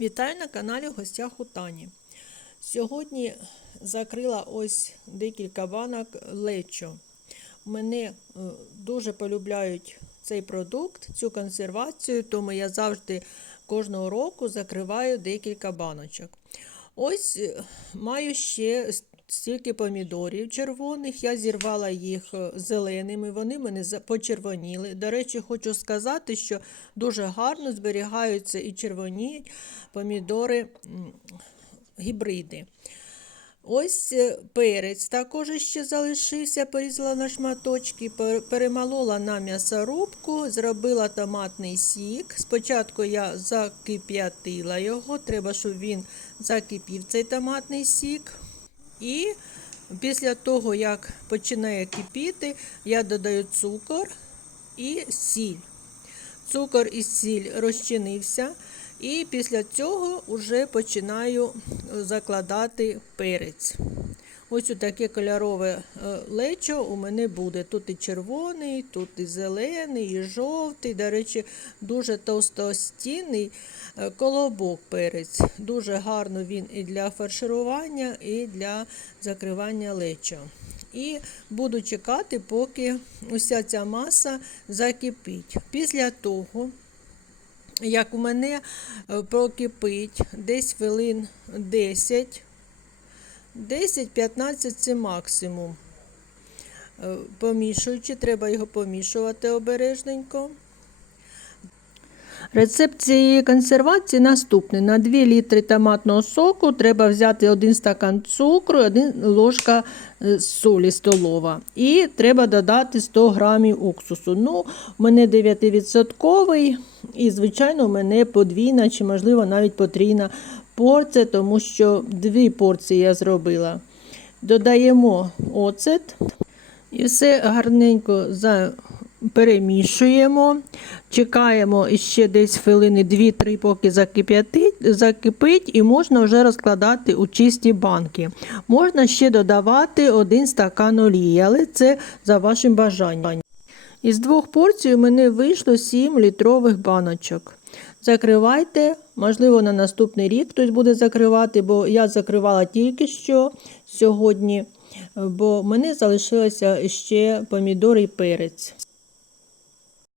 Вітаю на каналі гостях у Тані. Сьогодні закрила ось декілька банок лечо. Мене е, дуже полюбляють цей продукт, цю консервацію, тому я завжди кожного року закриваю декілька баночок. Ось е, маю ще стільки помідорів червоних. Я зірвала їх е, зеленими, вони мене почервоніли. До речі, хочу сказати, що дуже гарно зберігаються і червоніють помідори гібриди. Ось е, перець також ще залишився, порізала на шматочки, пер- перемолола на м'ясорубку, зробила томатний сік. Спочатку я закип'ятила його, треба, щоб він закипів цей томатний сік. І після того, як починає кипіти, я додаю цукор і сіль. Цукор і сіль розчинився. І після цього вже починаю закладати перець. Ось таке кольорове е, лечо у мене буде. Тут і червоний, тут і зелений, і жовтий. До речі, дуже товстостінний е, колобок перець. Дуже гарно він і для фарширування, і для закривання лечо. І буду чекати, поки уся ця маса закипить. Після того як у мене е, прокипить десь хвилин 10, 10-15 це максимум. Е, Помішуючи, треба його помішувати обережненько. Рецепт цієї консервації наступний. На 2 літри томатного соку треба взяти 1 стакан цукру, 1 ложка е, солі столова. І треба додати 100 грамів уксусу. Ну, у мене 9% і, звичайно, у мене подвійна чи, можливо, навіть потрійна порція, тому що дві порції я зробила. Додаємо оцет. І все гарненько перемішуємо. Чекаємо ще десь хвилини 2-3, поки закипить, і можна вже розкладати у чисті банки. Можна ще додавати один стакан олії, але це за вашим бажанням. Із двох порцій у мене вийшло 7 літрових баночок. Закривайте, можливо, на наступний рік хтось буде закривати, бо я закривала тільки що сьогодні, бо мене залишилося ще помідори і перець.